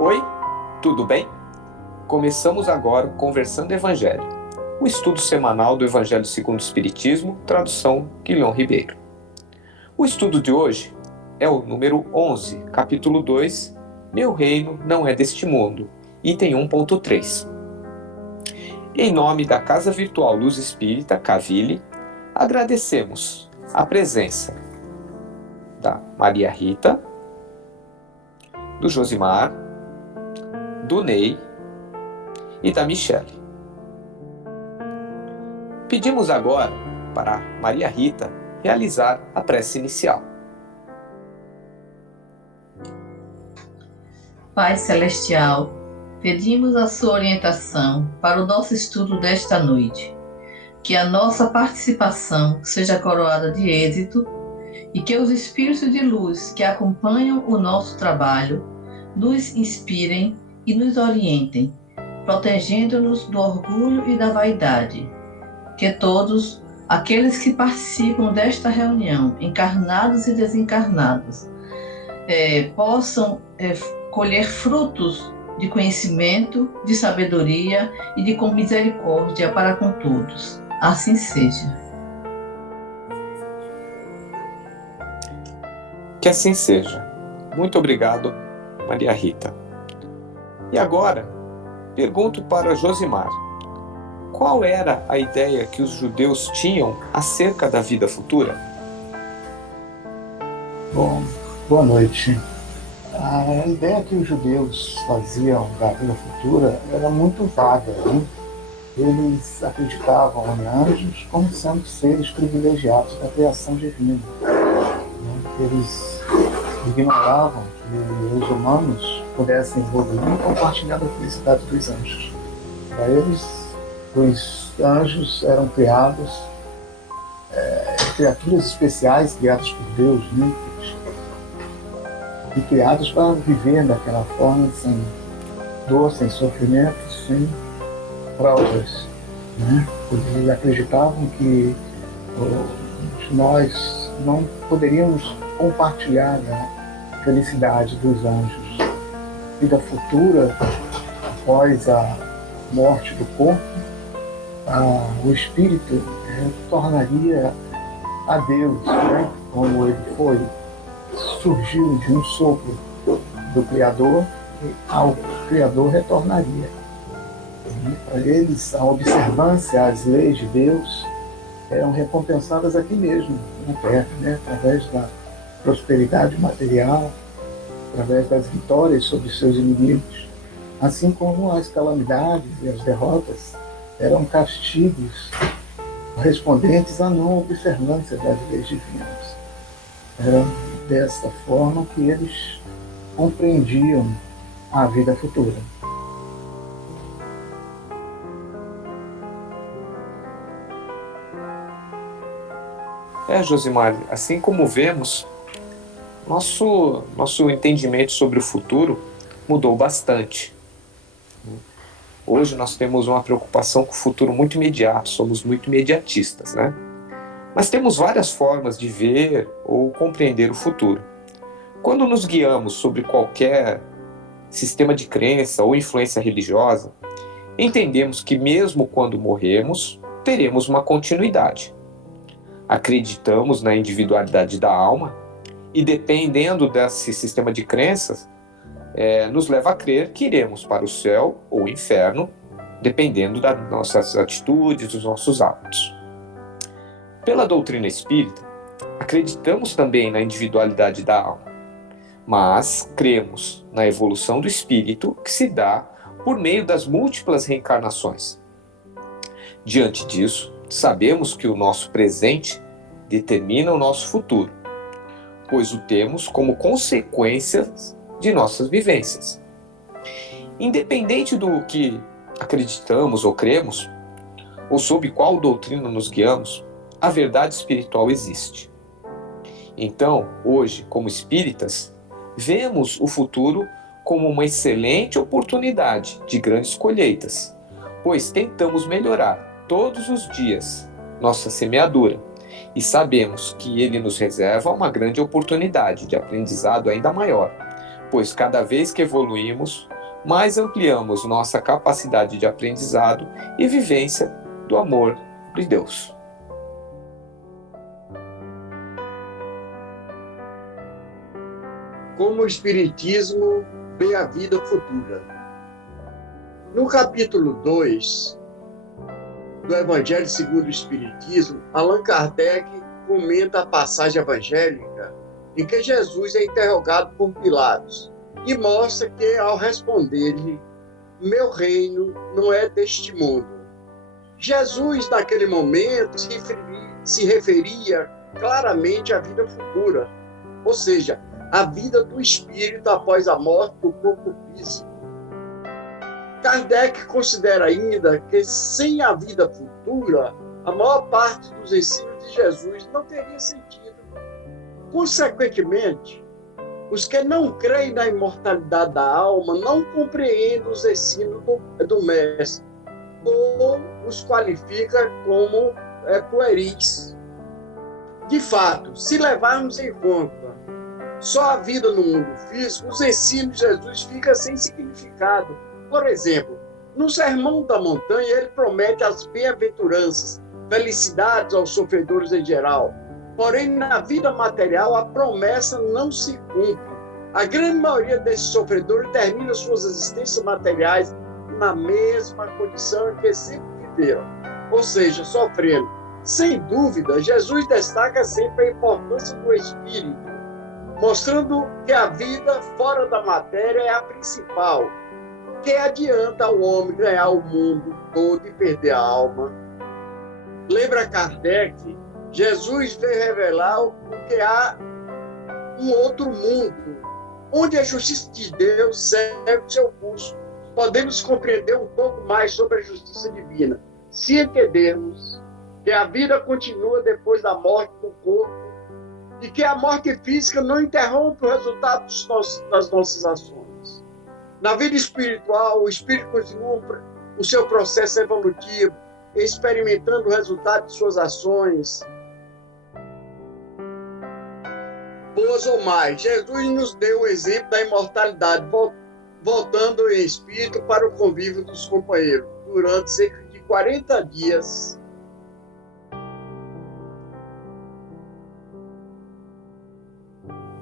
Oi, tudo bem? Começamos agora o Conversando Evangelho, o estudo semanal do Evangelho segundo o Espiritismo, tradução Guilhom Ribeiro. O estudo de hoje é o número 11, capítulo 2, Meu Reino Não É Deste Mundo, item 1.3. Em nome da Casa Virtual Luz Espírita, Cavile, agradecemos a presença da Maria Rita, do Josimar, do Ney e da Michele. Pedimos agora para Maria Rita realizar a prece inicial. Pai Celestial, pedimos a sua orientação para o nosso estudo desta noite, que a nossa participação seja coroada de êxito e que os espíritos de luz que acompanham o nosso trabalho nos inspirem e nos orientem, protegendo-nos do orgulho e da vaidade. Que todos aqueles que participam desta reunião, encarnados e desencarnados, possam colher frutos de conhecimento, de sabedoria e de misericórdia para com todos. Assim seja. Que assim seja. Muito obrigado, Maria Rita. E agora, pergunto para Josimar. Qual era a ideia que os judeus tinham acerca da vida futura? Bom, boa noite. A ideia que os judeus faziam da vida futura era muito vaga, né? Eles acreditavam em anjos como sendo seres privilegiados da criação divina, né? Eles ignoravam que os humanos pudessem evoluir e compartilhar a felicidade dos anjos. Para eles, os anjos eram criados, criaturas especiais criadas por Deus, né? E criados para viver daquela forma, sem dor, sem sofrimento, sem provas, né? Eles acreditavam que nós não poderíamos compartilhar a felicidade dos anjos. Vida futura, após a morte do corpo, o espírito tornaria a Deus, né? Como ele foi, surgiu de um sopro do Criador e ao Criador retornaria. E para eles, a observância às leis de Deus eram recompensadas aqui mesmo, na Terra, né? Através da prosperidade material, através das vitórias sobre seus inimigos, assim como as calamidades e as derrotas eram castigos correspondentes à não observância das leis divinas. Era desta forma que eles compreendiam a vida futura. Josimar, assim como vemos, nosso entendimento sobre o futuro mudou bastante. Hoje nós temos uma preocupação com o futuro muito imediato, somos muito imediatistas, né? Mas temos várias formas de ver ou compreender o futuro. Quando nos guiamos sobre qualquer sistema de crença ou influência religiosa, entendemos que mesmo quando morremos, teremos uma continuidade. Acreditamos na individualidade da alma e, dependendo desse sistema de crenças, nos leva a crer que iremos para o céu ou o inferno, dependendo das nossas atitudes, dos nossos atos. Pela doutrina espírita, acreditamos também na individualidade da alma, mas cremos na evolução do espírito que se dá por meio das múltiplas reencarnações. Diante disso, sabemos que o nosso presente determina o nosso futuro, pois o temos como consequência de nossas vivências. Independente do que acreditamos ou cremos, ou sob qual doutrina nos guiamos, a verdade espiritual existe. Então, hoje, como espíritas, vemos o futuro como uma excelente oportunidade de grandes colheitas, pois tentamos melhorar todos os dias nossa semeadura e sabemos que ele nos reserva uma grande oportunidade de aprendizado ainda maior, pois cada vez que evoluímos, mais ampliamos nossa capacidade de aprendizado e vivência do amor de Deus. Como o Espiritismo vê a vida futura. No capítulo 2 do Evangelho segundo o Espiritismo, Allan Kardec comenta a passagem evangélica em que Jesus é interrogado por Pilatos e mostra que, ao responder-lhe, meu reino não é deste mundo. Jesus, naquele momento, se referia claramente à vida futura, ou seja, a vida do espírito após a morte do corpo físico. Kardec considera ainda que, sem a vida futura, a maior parte dos ensinos de Jesus não teria sentido. Consequentemente, os que não creem na imortalidade da alma não compreendem os ensinos do Mestre, ou os qualifica como pueris. De fato, se levarmos em conta só a vida no mundo físico, os ensinos de Jesus ficam sem significado. Por exemplo, no Sermão da Montanha, ele promete as bem-aventuranças, felicidades aos sofredores em geral. Porém, na vida material, a promessa não se cumpre. A grande maioria desses sofredores termina suas existências materiais na mesma condição em que sempre viveram, ou seja, sofrendo. Sem dúvida, Jesus destaca sempre a importância do espírito, mostrando que a vida fora da matéria é a principal. Que adianta ao homem ganhar o mundo todo e perder a alma? Lembra Kardec? Jesus veio revelar o que há um outro mundo, onde a justiça de Deus segue o seu curso. Podemos compreender um pouco mais sobre a justiça divina, se entendermos que a vida continua depois da morte do corpo e que a morte física não interrompe o resultado das nossas ações. Na vida espiritual, o espírito continua o seu processo evolutivo, experimentando o resultado de suas ações, boas ou mais. Jesus nos deu o exemplo da imortalidade, voltando em espírito para o convívio dos companheiros, durante cerca de 40 dias.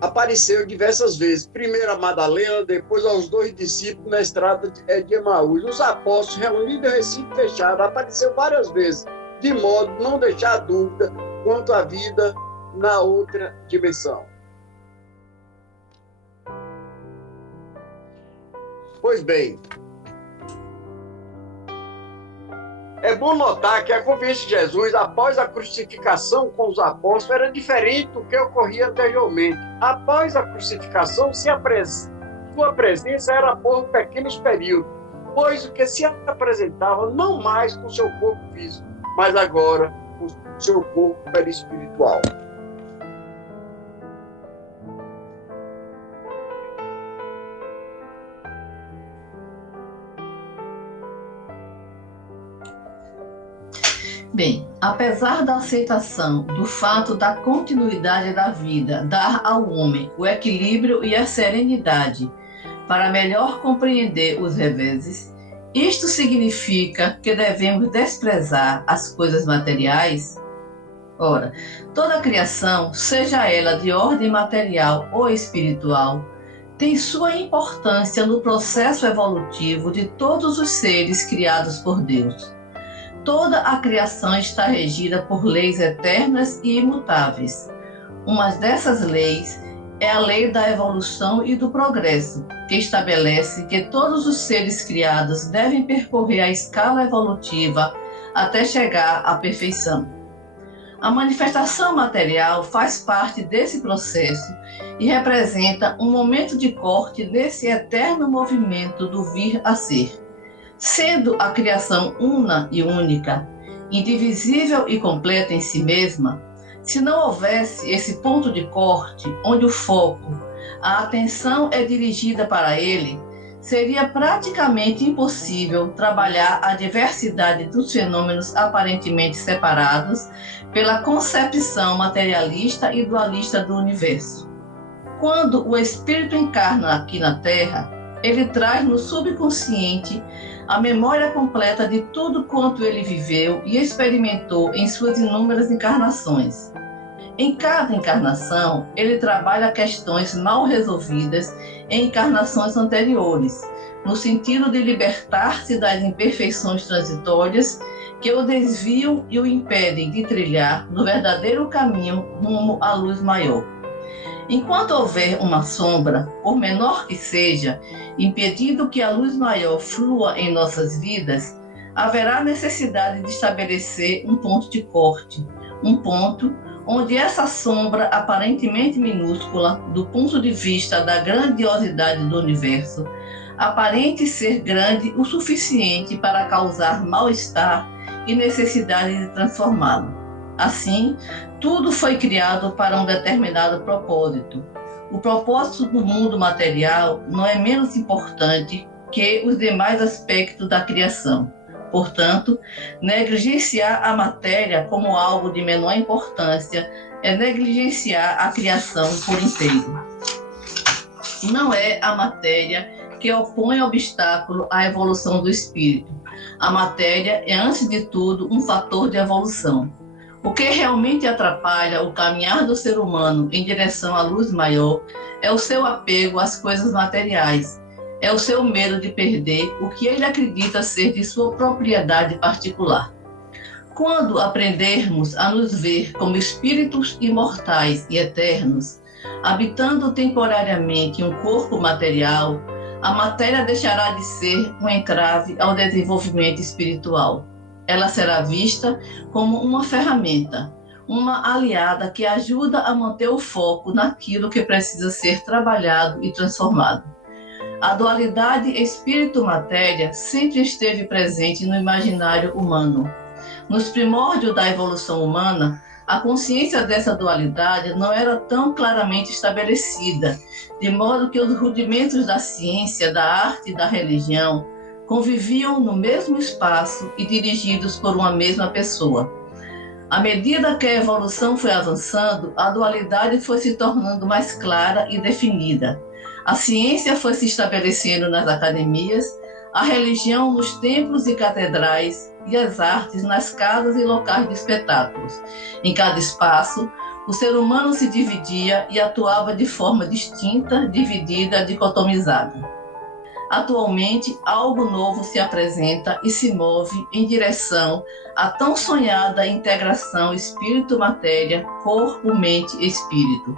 Apareceu diversas vezes, primeiro a Madalena, depois aos 2 discípulos na estrada de Emaús. Os apóstolos, reunidos em recinto fechado, apareceu várias vezes, de modo a não deixar dúvida quanto à vida na outra dimensão. Pois bem, é bom notar que a convivência de Jesus após a crucificação com os apóstolos era diferente do que ocorria anteriormente. Após a crucificação, sua presença era por pequenos períodos, pois o que se apresentava não mais com seu corpo físico, mas agora com seu corpo perispiritual. Bem, apesar da aceitação do fato da continuidade da vida dar ao homem o equilíbrio e a serenidade para melhor compreender os reveses, isto significa que devemos desprezar as coisas materiais? Ora, toda a criação, seja ela de ordem material ou espiritual, tem sua importância no processo evolutivo de todos os seres criados por Deus. Toda a criação está regida por leis eternas e imutáveis. Uma dessas leis é a lei da evolução e do progresso, que estabelece que todos os seres criados devem percorrer a escala evolutiva até chegar à perfeição. A manifestação material faz parte desse processo e representa um momento de corte desse eterno movimento do vir a ser. Sendo a criação una e única, indivisível e completa em si mesma, se não houvesse esse ponto de corte, onde o foco, a atenção é dirigida para ele, seria praticamente impossível trabalhar a diversidade dos fenômenos aparentemente separados pela concepção materialista e dualista do universo. Quando o espírito encarna aqui na Terra, ele traz no subconsciente a memória completa de tudo quanto ele viveu e experimentou em suas inúmeras encarnações. Em cada encarnação, ele trabalha questões mal resolvidas em encarnações anteriores, no sentido de libertar-se das imperfeições transitórias que o desviam e o impedem de trilhar no verdadeiro caminho rumo à luz maior. Enquanto houver uma sombra, por menor que seja, impedindo que a luz maior flua em nossas vidas, haverá necessidade de estabelecer um ponto de corte, um ponto onde essa sombra aparentemente minúscula, do ponto de vista da grandiosidade do universo, aparente ser grande o suficiente para causar mal-estar e necessidade de transformá-lo. Assim, tudo foi criado para um determinado propósito. O propósito do mundo material não é menos importante que os demais aspectos da criação. Portanto, negligenciar a matéria como algo de menor importância é negligenciar a criação por inteiro. Não é a matéria que opõe obstáculo à evolução do espírito. A matéria é, antes de tudo, um fator de evolução. O que realmente atrapalha o caminhar do ser humano em direção à luz maior é o seu apego às coisas materiais, é o seu medo de perder o que ele acredita ser de sua propriedade particular. Quando aprendermos a nos ver como espíritos imortais e eternos, habitando temporariamente um corpo material, a matéria deixará de ser um entrave ao desenvolvimento espiritual. Ela será vista como uma ferramenta, uma aliada que ajuda a manter o foco naquilo que precisa ser trabalhado e transformado. A dualidade espírito-matéria sempre esteve presente no imaginário humano. Nos primórdios da evolução humana, a consciência dessa dualidade não era tão claramente estabelecida, de modo que os rudimentos da ciência, da arte e da religião conviviam no mesmo espaço e dirigidos por uma mesma pessoa. À medida que a evolução foi avançando, a dualidade foi se tornando mais clara e definida. A ciência foi se estabelecendo nas academias, a religião nos templos e catedrais e as artes nas casas e locais de espetáculos. Em cada espaço, o ser humano se dividia e atuava de forma distinta, dividida, dicotomizada. Atualmente, algo novo se apresenta e se move em direção à tão sonhada integração espírito-matéria, corpo-mente-espírito.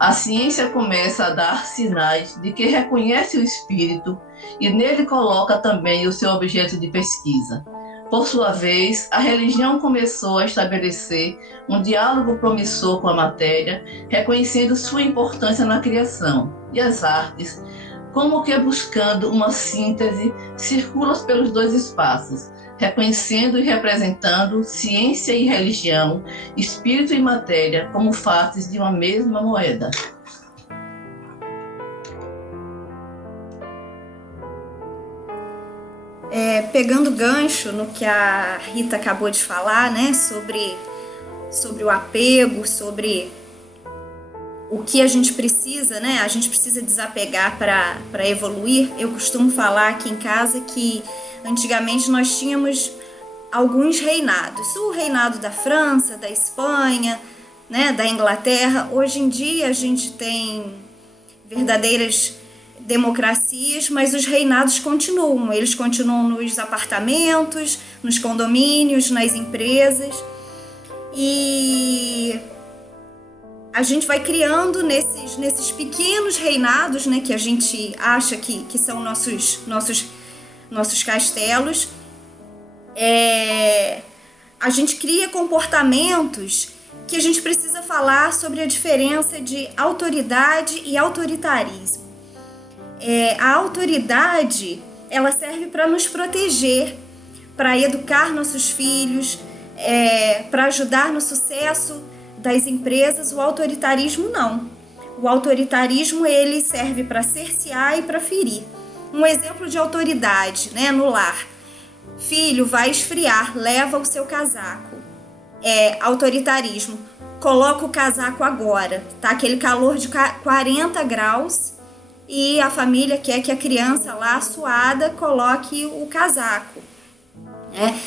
A ciência começa a dar sinais de que reconhece o espírito e nele coloca também o seu objeto de pesquisa. Por sua vez, a religião começou a estabelecer um diálogo promissor com a matéria, reconhecendo sua importância na criação, e as artes, como que buscando uma síntese, circulam pelos dois espaços, reconhecendo e representando ciência e religião, espírito e matéria como faces de uma mesma moeda. Pegando gancho no que a Rita acabou de falar, né, sobre o apego, sobre o que a gente precisa, né? A gente precisa desapegar para evoluir. Eu costumo falar aqui em casa que antigamente nós tínhamos alguns reinados. O reinado da França, da Espanha, né, da Inglaterra. Hoje em dia a gente tem verdadeiras democracias, mas os reinados continuam. Eles continuam nos apartamentos, nos condomínios, nas empresas. E a gente vai criando nesses pequenos reinados, né, que a gente acha que são nossos castelos. A gente cria comportamentos que a gente precisa falar sobre a diferença de autoridade e autoritarismo. A autoridade, ela serve para nos proteger, para educar nossos filhos, para ajudar no sucesso das empresas. O autoritarismo não. O autoritarismo, ele serve para cercear e para ferir. Um exemplo de autoridade, né, no lar. Filho, vai esfriar, leva o seu casaco. Autoritarismo. coloca o casaco agora. Tá aquele calor de 40 graus e a família quer que a criança lá suada coloque o casaco, né?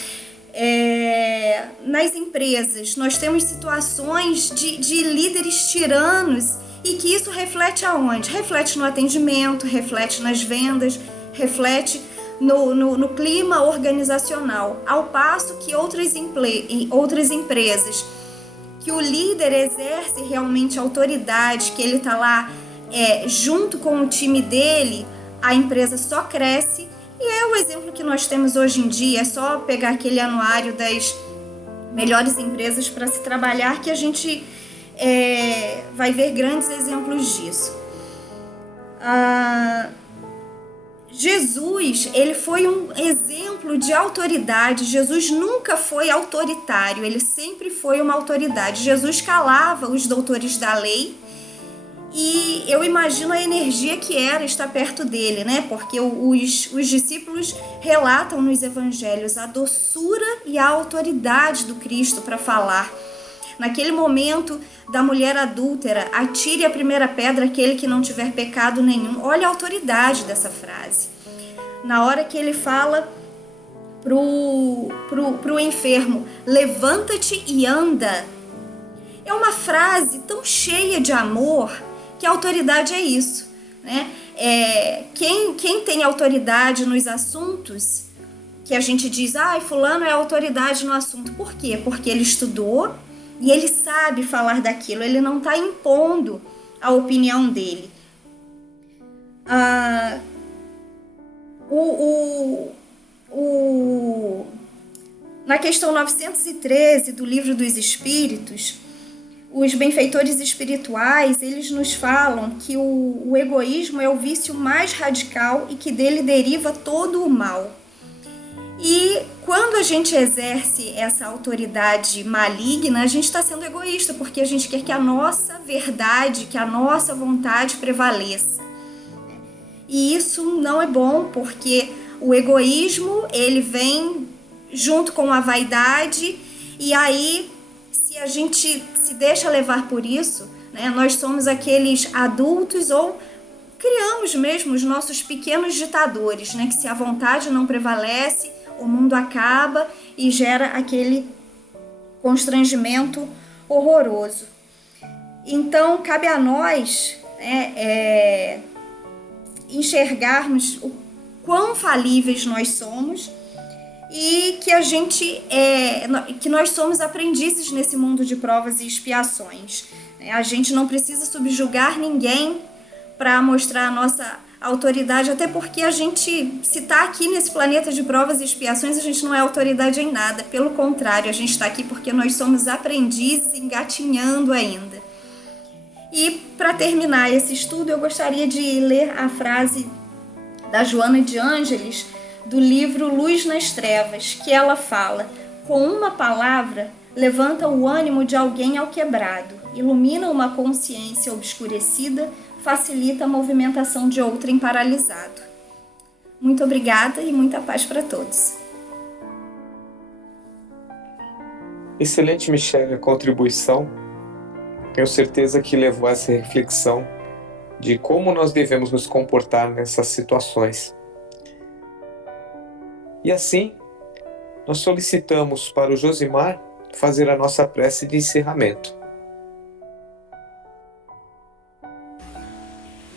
Nas empresas, nós temos situações de líderes tiranos e que isso reflete aonde? Reflete no atendimento, reflete nas vendas, reflete no clima organizacional, ao passo que outras empresas, que o líder exerce realmente autoridade, que ele está lá junto com o time dele, a empresa só cresce. E é o exemplo que nós temos hoje em dia. É só pegar aquele anuário das melhores empresas para se trabalhar que a gente vai ver grandes exemplos disso. Jesus, ele foi um exemplo de autoridade. Jesus nunca foi autoritário, ele sempre foi uma autoridade. Jesus calava os doutores da lei e eu imagino a energia que era estar perto dele, né? Porque os discípulos relatam nos evangelhos a doçura e a autoridade do Cristo para falar. Naquele momento da mulher adúltera, atire a primeira pedra aquele que não tiver pecado nenhum. Olha a autoridade dessa frase. Na hora que ele fala pro enfermo, levanta-te e anda. É uma frase tão cheia de amor que a autoridade é isso, né? Quem tem autoridade nos assuntos, que a gente diz, fulano é autoridade no assunto. Por quê? Porque ele estudou e ele sabe falar daquilo, ele não está impondo a opinião dele. Na questão 913 do Livro dos Espíritos, os benfeitores espirituais, eles nos falam que o egoísmo é o vício mais radical e que dele deriva todo o mal. E quando a gente exerce essa autoridade maligna, a gente está sendo egoísta, porque a gente quer que a nossa verdade, que a nossa vontade prevaleça. E isso não é bom, porque o egoísmo, ele vem junto com a vaidade, e aí, se a gente se deixa levar por isso, né, nós somos aqueles adultos ou criamos mesmo os nossos pequenos ditadores, né, que se a vontade não prevalece, o mundo acaba e gera aquele constrangimento horroroso. Então, cabe a nós enxergarmos o quão falíveis nós somos e que que nós somos aprendizes nesse mundo de provas e expiações. A gente não precisa subjugar ninguém para mostrar a nossa autoridade, até porque a gente, se está aqui nesse planeta de provas e expiações, a gente não é autoridade em nada. Pelo contrário, a gente está aqui porque nós somos aprendizes engatinhando ainda. E para terminar esse estudo, eu gostaria de ler a frase da Joana de Ângeles, do livro Luz nas Trevas, que ela fala: com uma palavra, levanta o ânimo de alguém ao quebrado, ilumina uma consciência obscurecida, facilita a movimentação de outrem paralisado. Muito obrigada e muita paz para todos. Excelente, Michele, a contribuição. Tenho certeza que levou a essa reflexão de como nós devemos nos comportar nessas situações. E assim, nós solicitamos para o Josimar fazer a nossa prece de encerramento.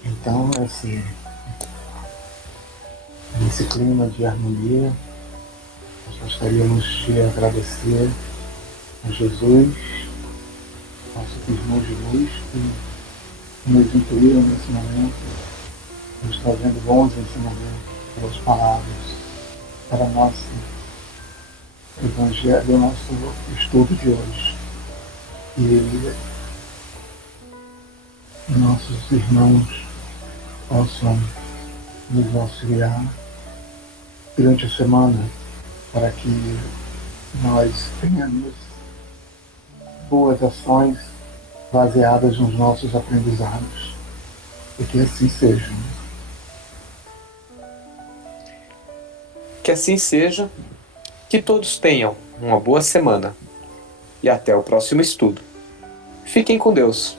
Então, nesse clima de harmonia, nós gostaríamos de agradecer a Jesus, nossos irmãos de luz, que nos intuíram nesse momento, nos trazendo bons ensinamentos, boas palavras para nosso evangelho, nosso estudo de hoje. E nossos irmãos possam nos auxiliar durante a semana para que nós tenhamos boas ações baseadas nos nossos aprendizados e que assim seja. Que assim seja, que todos tenham uma boa semana e até o próximo estudo. Fiquem com Deus.